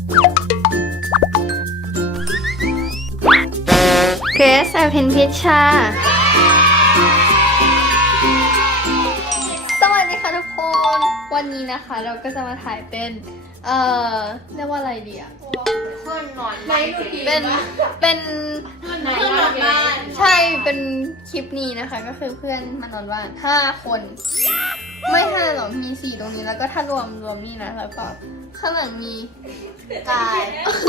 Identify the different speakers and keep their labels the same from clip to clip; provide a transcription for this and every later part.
Speaker 1: เกรซอภินพิชชาสวัสดีค่ะทุกคนวันนี้นะคะเราก็จะมาถ่ายเป็นเรียกว่าอะไรดีอะ
Speaker 2: เพื่อนนอน
Speaker 1: เป็น
Speaker 2: เพื่อนนอนบ้าน
Speaker 1: ใช่เป็นคลิปนี้นะคะก็คือเพื่อนมานอนบ้าน5 คนไม่5หรอกมี4ตรงนี้แล้วก็ถ้ารวมนี่นะแล้วก็ข้างหลังมีกาย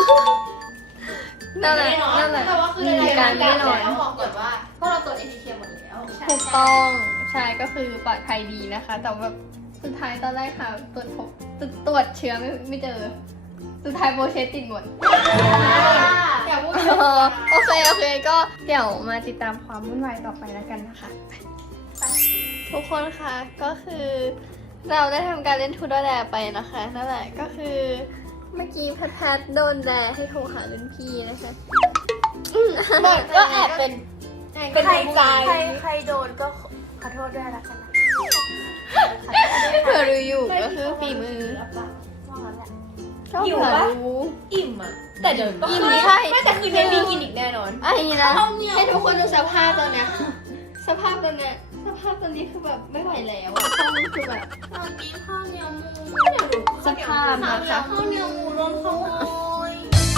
Speaker 1: นั่นแหละ
Speaker 2: แต่ว่าคือ
Speaker 1: มีการไม่นอน
Speaker 2: แล้วบอกก่อนว่าพวกเราตรวจ ATK หมดแล้ว
Speaker 1: ถูกต้องใช่ก็คือปลอดภัยดีนะคะแต่แบบสุดท้ายตอนแรกค่ะตรวจเชื้อไม่เจอสุดท้ายโบเชสติดหมด
Speaker 2: อย่าพูด
Speaker 1: โอเคก็เดี๋ยวมาติดตามความวุ่นวายต่อไปแล้วกันนะคะทุกคนคะก็คือเราได้ทำการเล่นทูดอแดไปนะคะนั่นแหละก็คือเมื่อกี้แพทโดนแดให้โทรหารุ่นพี่นะคะก็แอบเป็น
Speaker 2: ใครโดนก็ขอโทษด้วยละกันนะ
Speaker 1: เธอรู้อยู่ก็คือฝีมือก็เผื่อรู้
Speaker 2: อิ่มอ่ะแต่เดี๋ยว
Speaker 1: อิ่มใช่
Speaker 2: ไม่แต่คืนนี้มีกินอีกแน่นอน
Speaker 1: ไอ้นี่นะให้ทุกคนดูสภาพตอนเนี้ยสภาพตอนนี้คือแบบไม่ไหวแล้วอะห้องมันคือแบบ
Speaker 2: ตอนกินข้าวเหนียวมู
Speaker 1: สภาพนะคะ
Speaker 2: ข้าวเหนียวมูโดนขโมย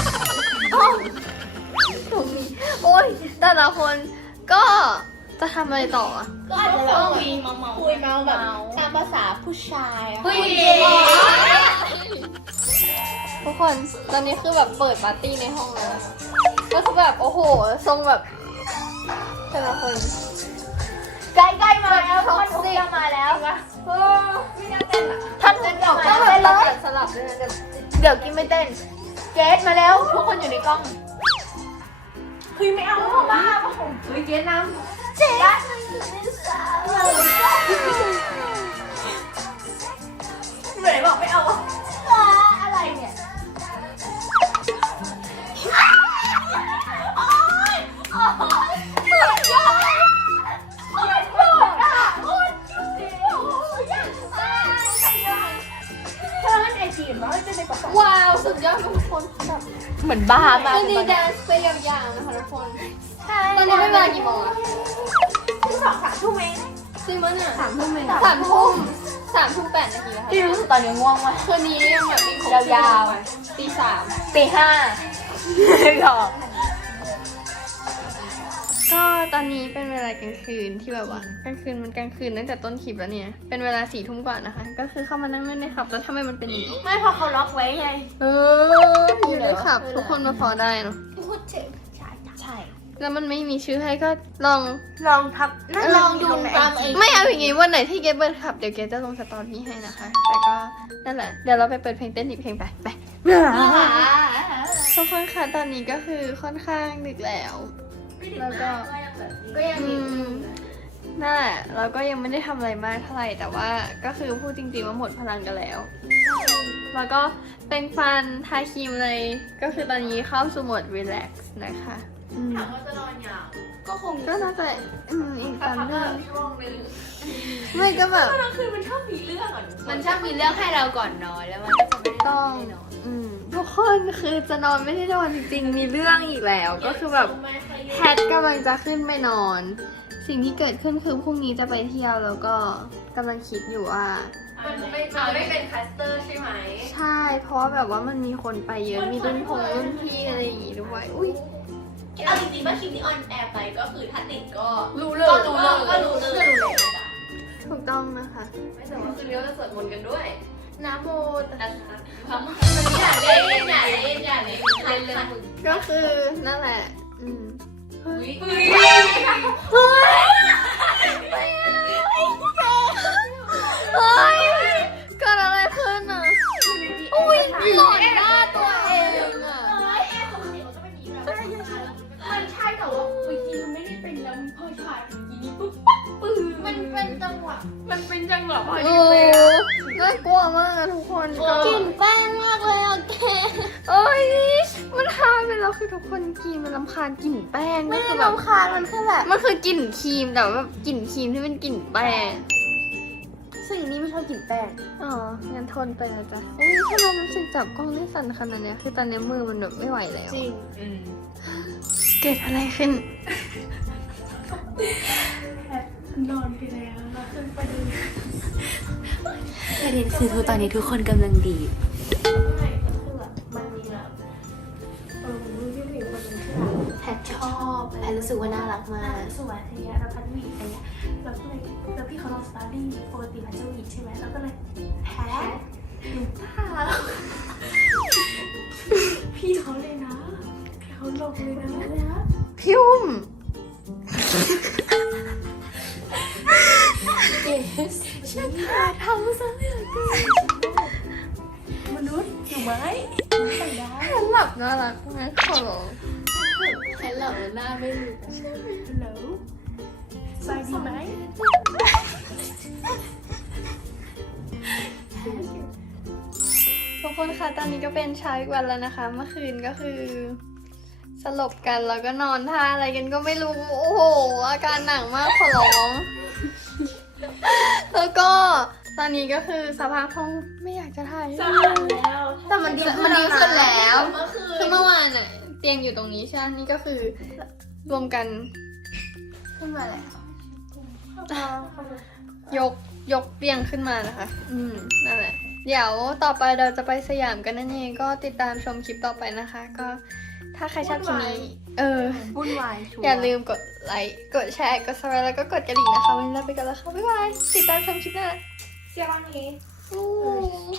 Speaker 1: ตรงนี้โอ้ยแต่ละคนก็จะทำอะไรต่ออะ
Speaker 2: ก็อาจจะแบบคุยเมาแบบตามภาษาผู้ชายอะ
Speaker 1: ทุกคนตอนนี้คือแบบเปิดปาร์ตี้ในห้องแล้วก็คือแบบโอ้โหทรงแบบแต่ละคน
Speaker 2: ใกล้มาแล้วทุกคนคุยมาแล้วไม่น่าเต้นอ่ะ
Speaker 1: ท่านเป็นบอกว่าสลับด้วยนะ
Speaker 2: เดี๋ยวกินไม่เต้นเกสมาแล้วทุกคนอยู่ในกล้องเฮ้ยไม่เอาบ้าเฮ้ยเกสน้ำเจ๊เหมือนบอกไม่เอาอะไรเนี่ย
Speaker 1: ว้าวสุดยอดทุกคนแบบ
Speaker 2: เหมือนบ้ามาก
Speaker 1: คือดีแดนซ์ไปยาวๆนะคะทุกคนตอนนี้เป็นเวลากี่โมงอะ
Speaker 2: 2-3 ทุ่มเอง
Speaker 1: จริงมั้ยเนี่ย3 ทุ่ม3 ทุ่ม8 นาทีแล้วค่ะ
Speaker 2: ที่รู้สึกตอนนี้ง่วงมาก
Speaker 1: คืนนี้ยังแบบมีครบ
Speaker 2: ยาวๆ
Speaker 1: ตี 3
Speaker 2: ตี 5หรอ
Speaker 1: ก็ตอนนี้เป็นเวลากลางคืนที่แบบว่ากลางคืนตั้งแต่ต้นคลิปแล้วเนี่ยเป็นเวลา4 ทุ่มกว่านะคะก็คือเข้ามานั่งเล่นในคลับแล้วทำไมมันเป็นอย่างนี้
Speaker 2: ไม่พอเขาล็อกไว้ไง
Speaker 1: อยู่ในคลับทุกคนมาพอได้เนาะ
Speaker 2: พูดถึงใช่
Speaker 1: แล้วมันไม่มีชื่อให้ก็ลอง
Speaker 2: ลองทับลองดูตามเอง
Speaker 1: ไม่เอาอย่างงี้วันไหนที่เกดเปิดคลับเดี๋ยวเกดจะลงสตอรี่ให้นะคะแต่ก็นั่นแหละเดี๋ยวเราไปเปิดเพลงเต้นอีกเพลงไปทุกคนค่ะตอนนี้ก็คือค่อนข้างดึกแล้วแล้วก็
Speaker 2: ยังมี
Speaker 1: นั่นแหละเราก็ยังไม่ได้ทำอะไรมากเท่าไหร่แต่ว่าก็คือพูดจริงๆว่าหมดพลังกันแล้วแล้วก็เป็นฟันทาครีมเลยก็คือตอนนี้เข้าสู่โหมดรีแลกซ์นะคะ
Speaker 2: ถามว่าจะนอนยาวก็คง
Speaker 1: ก็น่าจะอีกตอนนึง
Speaker 2: ช่วงนึง
Speaker 1: ไม่ก็แบบ
Speaker 2: ตอนคืนมันชอบมีเรื่องอ่ะมันชอบมีเรื่องให้เราก่อนนอนแล้วมันก็จะไม่ได้
Speaker 1: ต้องทุกคนคือจะนอนไม่ได้นอนจริงๆมีเรื่องอีกแล้วก็คือแบบแพทกำลังจะขึ้นไปนอน สิ่งที่เกิดขึ้นคือพรุ่งนี้จะไปเที่ยวแล้วก็กำลังคิดอยู่ว่า
Speaker 2: มันไม่เป็นคัสเตอร์ใช่ไหม
Speaker 1: ใช่เพราะว่าแบบว่ามันมีคนไปเยอะมีรุ่นพี่อะไรอย่างงี้ด้วยอุ้ย
Speaker 2: เอาจริงๆว่าคลิปนี้ออนแอร์ไปก็คือถ้าติดก็รู้เรื่องเลยจ้ะ
Speaker 1: ถูกต้องนะคะ
Speaker 2: ไม่แต่ว่าคืนนี้เราจะสวดมนต์กันด้วยนะโมตัสสะมันอย่าเล่นเลย
Speaker 1: ก็คือนั่นแหละ
Speaker 2: เฮ้ย
Speaker 1: เกิดอะไรขึ้นอ่ะอุ้ยหลอนหน้าตัวเองอ่ะ
Speaker 2: มันใช่แต่ว่าเมื่อกี้มันไม่ได้เป็นแล้วพอฉายเมื่อกี้นี้ปุ๊บปั๊บปื้มันเป็นจังหวะพอ
Speaker 1: โอ้
Speaker 2: ดีเลยอะ
Speaker 1: น่ากลัวมากอะทุกคน
Speaker 2: กลิ่นแป้งมากเลยอ่ะแก
Speaker 1: เอ้ยมันหายไปแล้วคือทุกคนกินมันรำคาญกลิ่นแป้ง
Speaker 2: ไม่
Speaker 1: ก็
Speaker 2: ได้
Speaker 1: คือแบบ
Speaker 2: รำคาญมันแค่แบบ
Speaker 1: มันคือกลิ่นครีมแต่ว่าแบบกลิ่นครีมที่เป็นกลิ่นแป้ง
Speaker 2: ซึ่งอันนี้ไม่ชอบกินแป้ง
Speaker 1: อ๋อ งั้นทนไปนะจ๊ะอุ้ยทำไมรู้สึกจับกล้องได้สั่นขนาดเนี้ยคือตอนนี้มือมันแบบไม่ไหวแล้ว
Speaker 2: จริง
Speaker 1: เกิดอะไรขึ้น
Speaker 2: นอนไปแล้วเราขึ้นไปดู
Speaker 3: ประเด็นคือตอนนี้ทุกคนกำลังดี
Speaker 2: ไม่ก็คือแบบมันมีแบบรู้ที่ผู้หญิงคนหนึงที่แบบแพทชอบ
Speaker 3: แพทรู้สึกว่าน่ารักมาก
Speaker 2: สวยอะไรเงี้ยแล้วแพทหวีดอะไรเงี้ยแล้วก็เลยแล้วพี่เขาลองสตาร์ดี้ปกติแพทจะหวีดใช่ไหมแล้วก็เลยแพทหนูตาแล้วพี่เขาเลยนะพี่เขาลงเลยนะ
Speaker 1: พี่อุ้ม
Speaker 2: ฉันทำซะเหลือเกินมนุษย์อยู่ไหมใส่ได้
Speaker 1: แค่หลับน่ารักมากขอร้อง
Speaker 3: แค่เหล่าหน้าไม่รู้
Speaker 2: ฮัลโหลสบายดีไหม
Speaker 1: ทุกคนคะตอนนี้ก็เป็นเช้าอีกวันแล้วนะคะ เมื่อคืนก็คือสลบกันแล้วก็นอนท่าอะไรกันก็ไม่รู้ โอ้โห อาการหนักมากขอร้อง แล้วก็ตอนนี้ก็คือสภาพห้องไม่อยากจะถ่าย
Speaker 2: สบายแล้ว
Speaker 1: แต่มันดีขึ้นแล้ว
Speaker 2: เมื่อคืน
Speaker 1: คือเมื่อวานน่ะเตียงอยู่ตรงนี้ใช่ไหมนี่ก็คือรวมกันขึ้นมาแล้วยกเตียงขึ้นมานะคะ นั่นแหละ เดี๋ยวต่อไปเราจะไปสยามกันนั่นเองก็ติดตามชมคลิปต่อไปนะคะ ก็ถ้าใครชอบคลิปนี้
Speaker 2: วุ่นวายชัวร์
Speaker 1: อย่าลืมกดไลค์กดแชร์กด subscribe แล้วก็กดกระดิ่งนะคะวันนี้ลาไปกันแล้วค่ะบ๊ายบายติดตามชมคลิปหน้า
Speaker 2: เสียบ้างนี้
Speaker 1: อู้